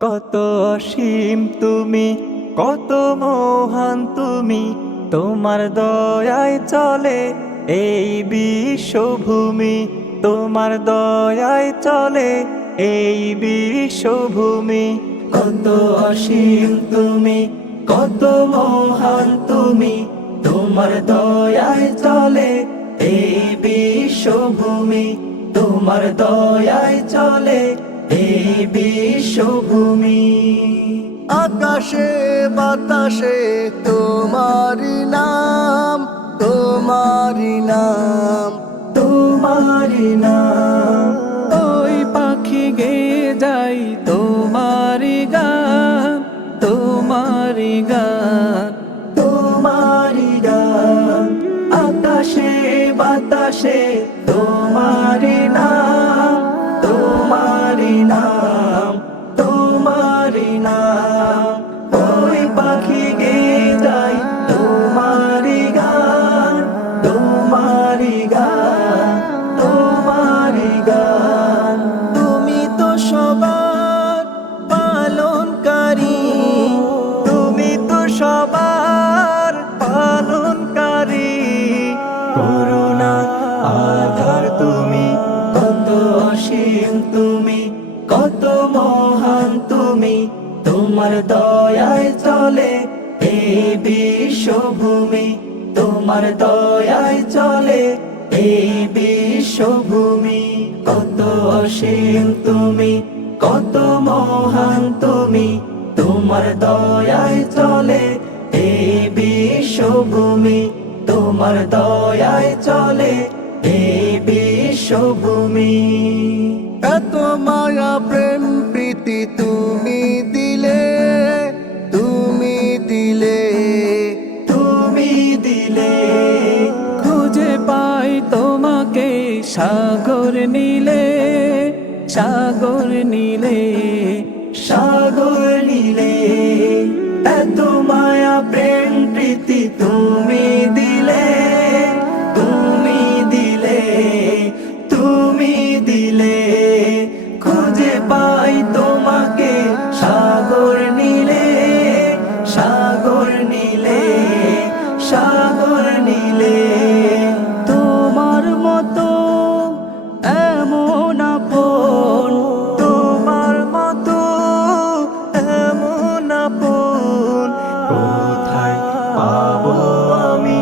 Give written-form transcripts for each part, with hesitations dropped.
কত অসীম তুমি, কত মহান তুমি, তোমার দয়ায় চলে এই বিশ্বভূমি, তোমার দয়ায় চলে এই বিশ্বভূমি। কত অসীম তুমি, কত মহান তুমি, তোমার দয়ায় চলে এই বিশ্বভূমি, তোমার দয়ায় চলে এই বিশ্বভূমি। আকাশে বাতাসে তোমারি নাম, তোমারি নাম, তোমারি নাম। ওই পাখি গে যাই তোমারি গান, তোমারি গান, তোমারি গান। আকাশে বাতাসে তোমারি নাম, তোমারি নাম, তোমারি নাম। ওই পাখি গে যাই তোমারি গান, তোমারি গান, তোমারি গান। তুমি তো সবার পালনকারী, তুমি তো সবার পালনকারী, করুণা আধার তুমি। কত অসীম তুমি, কত মহান তুমি, তোমার দয়ায় চলে এই বিশ্বভূমি, তোমার দয়ায় চলে এই বিশ্বভূমি। কত অসীম তুমি, কত মহান তুমি, তোমার দয়ায় চলে এই বিশ্বভূমি, তোমার দয়ায় চলে এই বিশ্বভূমি। এত মায়া প্রেম প্রীতি তুমি দিলে, তুমি দিলে, তুমি দিলে। খুঁজে পাই তোমাকে সাগর নীলে, সাগর নীলে, সাগর নীলে। এত মায়া প্রেম প্রীতি তুমি দিলে, তুমি দিলে, তুমি দিলে। খুঁজে পাই তোমাকে সাগর নীলে, সাগর নীলে, সাগর নীলে। তোমার মতো এমন আপন, তোমার মতো এমন আপন কোথায় পাবো আমি।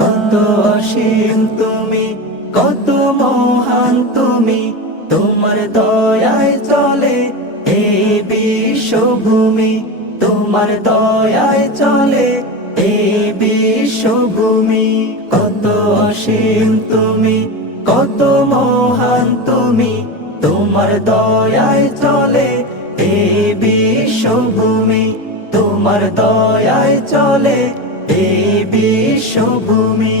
কত অসীম তুমি, কত মহান তুমি, তোমার দয়ায় চলে এই বিশ্বভূমি, তোমার দয়ায় চলে এই বিশ্বভূমি। কত অসীম তুমি, কত মহান তুমি, তোমার দয়ায় চলে এই বিশ্বভূমি, তোমার দয়ায় চলে এই বিশ্বভূমি।